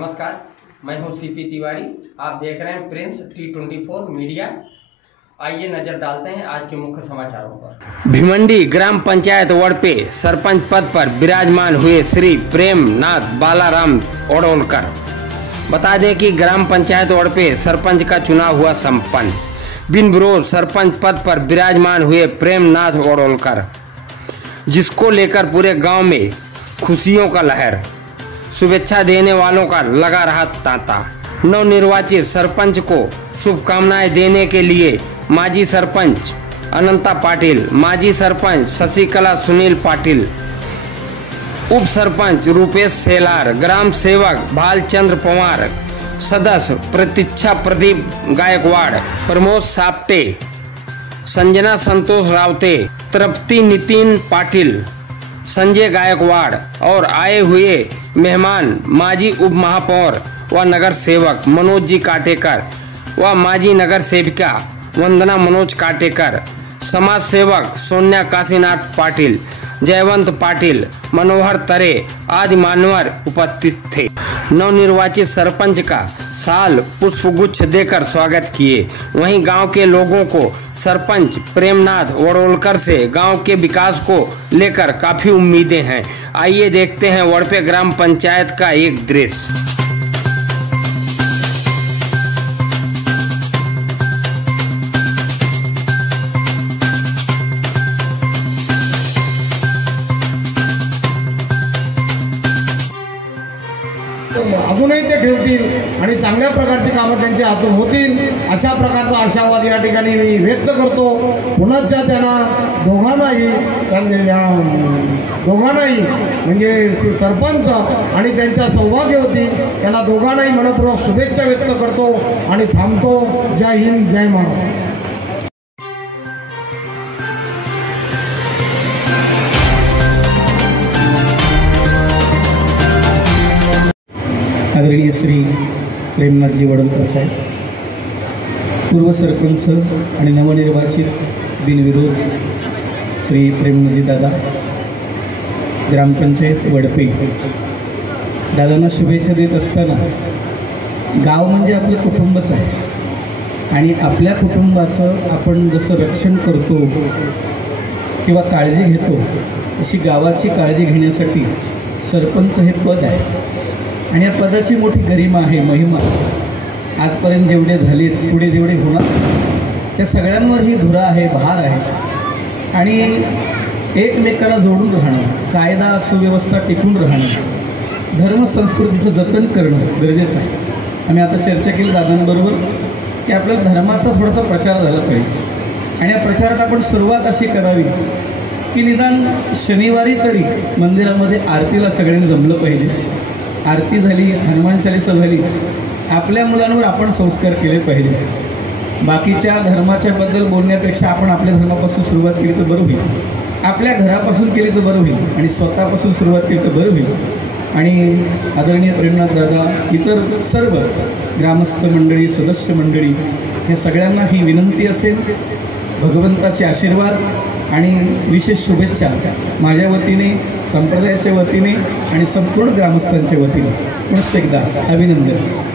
नमस्कार, मैं हूं सीपी तिवारी। आप देख रहे हैं प्रिंस T24 मीडिया। आइए नजर डालते हैं आज के मुख्य समाचारों पर। भिवंडी ग्राम पंचायत वड़पे सरपंच पद पर विराजमान हुए श्री प्रेमनाथ बालाराम ओडोलकर। बता दें कि ग्राम पंचायत वड़पे सरपंच का चुनाव हुआ संपन्न। बिन विरोध सरपंच पद पर विराजमान हुए प्रेमनाथ ओडोलकर, जिसको लेकर पूरे गांव में खुशियों का लहर। शुभेच्छा देने वालों का लगा रहा तांता। नवनिर्वाचित सरपंच को शुभकामनाएं देने के लिए माजी सरपंच अनंता पाटिल, माजी सरपंच शशिकला सुनील पाटिल, उप सरपंच रूपेश सेलार, ग्राम सेवक भालचंद्र पवार, सदस्य प्रतीक्षा प्रदीप गायकवाड़, प्रमोद साप्ते, संजना संतोष रावते, तृप्ति नितिन पाटिल, संजय गायकवाड़ और आए हुए मेहमान माजी उप महापौर व नगर सेवक मनोज जी काटेकर व माजी नगर सेविका वंदना मनोज काटेकर, समाज सेवक सोनिया काशीनाथ पाटिल, जयवंत पाटिल, मनोहर तरे आदि मान्यवर उपस्थित थे। नवनिर्वाचित सरपंच का साल पुष्पगुच्छ देकर स्वागत किए। वहीं गांव के लोगों को सरपंच प्रेमनाथ ओडोलकर से गांव के विकास को लेकर काफी उम्मीदें हैं। आइए देखते हैं वड़पे ग्राम पंचायत का एक दृश्य। अजूनही ते ठेवतील आणि चांगल्या प्रकारची कामं त्यांच्या हातून होतील अशा प्रकारचा आशावाद या ठिकाणी मी व्यक्त करतो। पुन्हाच्या त्यांना दोघांनाही म्हणजे सरपंच आणि त्यांच्या सौभाग्यवती त्यांना दोघांनाही मनपूर्वक शुभेच्छा व्यक्त करतो आणि थांबतो। जय हिंद, जय महाराष्ट्र। आदरणीय श्री प्रेमनाथजी ओडोलकर साहेब, पूर्व सरपंच आणि नवनिर्वाचित बिनविरोध श्री प्रेमनाथजी दादा, ग्रामपंचायत वडपे दादांना शुभेच्छा देत असताना, गाव म्हणजे आपलं कुटुंबच आहे आणि आपल्या कुटुंबाचं आपण जसं रक्षण करतो किंवा काळजी घेतो अशी गावाची काळजी घेण्यासाठी सरपंच हे पद आहे आणि या पदाची मोठी गरिमा आहे, महिमा। आजपर्यंत जेवढे झालेत, पुढे जेवढे होणार त्या सगळ्यांवर ही धुरा आहे, भार आहे आणि एकमेकाला जोडून राहणं, कायदा सुव्यवस्था टिकून राहणं, धर्म संस्कृतीचं जतन करणं गरजेचं आहे। आम्ही आता चर्चा केली दादांबरोबर की आपल्या धर्माचा थोडासा प्रचार झाला पाहिजे आणि या प्रचारात आपण सुरुवात अशी करावी की निदान शनिवारी तरी मंदिरामध्ये आरतीला सगळ्यांनी जमलं पाहिजे। आरती झाली, हनुमान चालीसा झाली, आपल्या मुलांवर आपण संस्कार केले पाहिजे। बाकीच्या धर्माच्या बद्दल बोलण्यापेक्षा आपण आपल्या धर्मापासून सुरुवात केली तर बरं होईल, आपल्या घरापासून केली तर बरं होईल आणि स्वतःपासून सुरुवात केली तर बरं होईल। आणि आदरणीय प्रेमनाथ दादा, इतर सर्व ग्रामस्थ मंडळी, सदस्य मंडळी, हे सगळ्यांना ही विनंती असेल, भगवंताचे आशीर्वाद आणि विशेष शुभेच्छा माझ्या वतीने, संप्रदायाच्या वतीने आणि संपूर्ण ग्रामस्थांच्या वतीने पुन्हा एकदा अभिनंदन।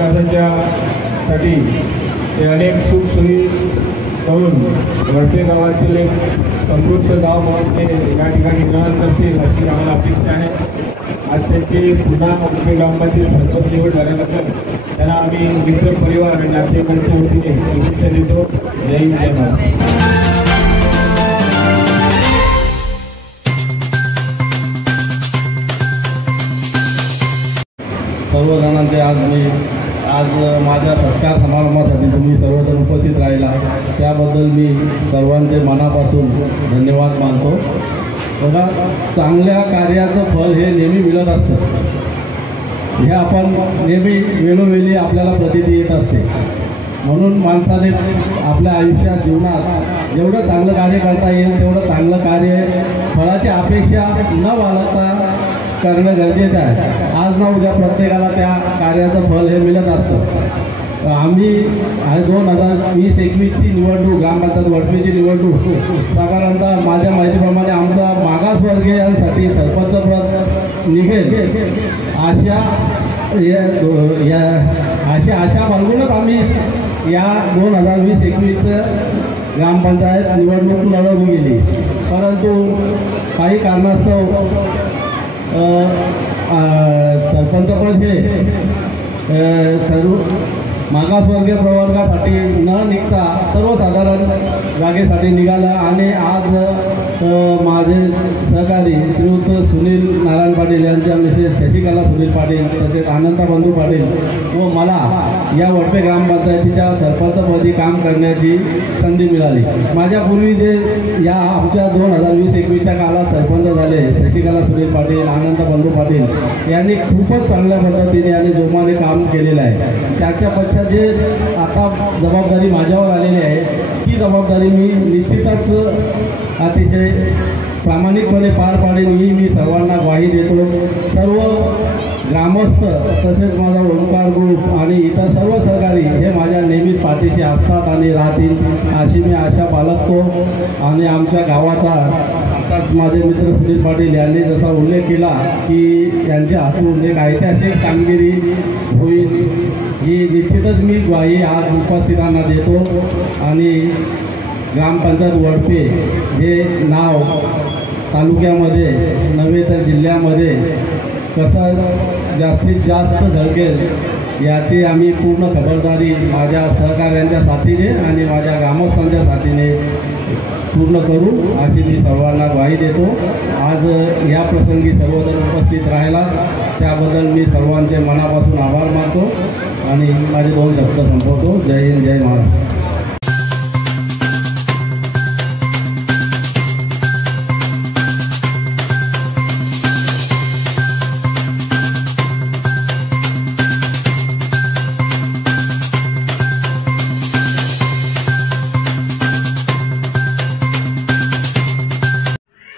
विकासाच्या साठी ते अनेक सुखसोयी करून वडपे गावातील एक समृद्ध गाव म्हणून ते या ठिकाणी निर्माण करतील अशी आम्हाला अपेक्षा आहे. आज त्यांची पुन्हा वडपे गावामध्ये सरपंच निवड झाल्यानंतर त्यांना आम्ही मित्र परिवार आणि नातेवाईकांच्या वतीने शुभेच्छा देतो. जय हिंद जय महाराष्ट्र. सर्वजणांचे आज माझ्या सत्कार समारंभासाठी तुम्ही सर्वजण उपस्थित राहिला त्याबद्दल मी सर्वांचे मनापासून धन्यवाद मानतो. बघा, चांगल्या कार्याचं फळ हे नेहमी मिळत असतं, हे आपण नेहमी वेळोवेळी आपल्याला प्रतीती येत असते. म्हणून माणसाने आपल्या आयुष्यात जीवनात जेवढं चांगलं कार्य करता येईल तेवढं चांगलं कार्य फळाची अपेक्षा न बाळगता करणं गरजेचं आहे. आज ना उद्या प्रत्येकाला त्या कार्याचं फळ हे मिळत असतं. आम्ही 2020-21ची निवडणूक, ग्रामपंचायत वडपेची निवडणूक साधारणतः माझ्या माहितीप्रमाणे आमचा मागासवर्गीयांसाठी सरपंच पद निघेल अशी आशा बाळगूनच आम्ही या 2020-21 ग्रामपंचायत निवडणूक लढवली गेली. परंतु काही कारणास्तव सरपंचपद हे सर्व मागासवर्गीय प्रवर्गासाठी न निघता सर्वसाधारण जागेसाठी निघालं आणि आज माझे सहकारी श्रीयुत सुनील नारायण पाटील यांच्या मिसेस शशिकला सुनील पाटील तसेच आनंदा बंधू पाटील व मला या वडपे ग्रामपंचायतीच्या सरपंचपदी काम करण्याची संधी मिळाली. माझ्यापूर्वी जे या आमच्या 2020-21च्या काळात सरपंच झाले शशिकला सुनील पाटील, आनंदा बंधू पाटील यांनी खूपच चांगल्या पद्धतीने आणि जोमाने काम केलेलं आहे. त्याच्या पश्चात जे आता जबाबदारी माझ्यावर आलेली आहे ती जबाबदारी मी निश्चितच अतिशय प्रामाणिकपणे पार पाडेन ही मी सर्वांना ग्वाही देतो. सर्व ग्रामस्थ तसेच माझा ओंकार ग्रुप आणि इतर सर्व सहकारी हे माझ्या नेहमीच पाठीशी असतात आणि राहतील अशी मी आशा बाळगतो. आणि आमच्या गावाचा आताच माझे मित्र सुनील पाटील यांनी जसा उल्लेख केला की यांच्या हातून एक ऐतिहासिक कामगिरी होईल ही निश्चितच मी ग्वाही आज उपस्थितांना देतो. आणि ग्रामपंचायत वडपे हे नाव तालुक्यामध्ये नव्हे तर जिल्ह्यामध्ये कसं जास्तीत जास्त झळकेल याची आम्ही पूर्ण खबरदारी माझ्या सहकाऱ्यांच्या साथीने आणि माझ्या ग्रामस्थांच्या साथीने पूर्ण करू अशी मी सर्वांना ग्वाही देतो. आज या प्रसंगी सर्वजण उपस्थित राहिला त्याबद्दल मी सर्वांचे मनापासून आभार मानतो आणि माझे 2 शब्द संपवतो. जय हिंद जय महाराष्ट्र.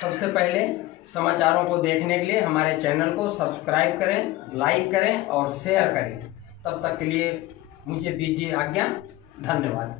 सबसे पहले समाचारों को देखने के लिए हमारे चैनल को सब्सक्राइब करें, लाइक करें और शेयर करें. तब तक के लिए मुझे दीजिए आज्ञा. धन्यवाद.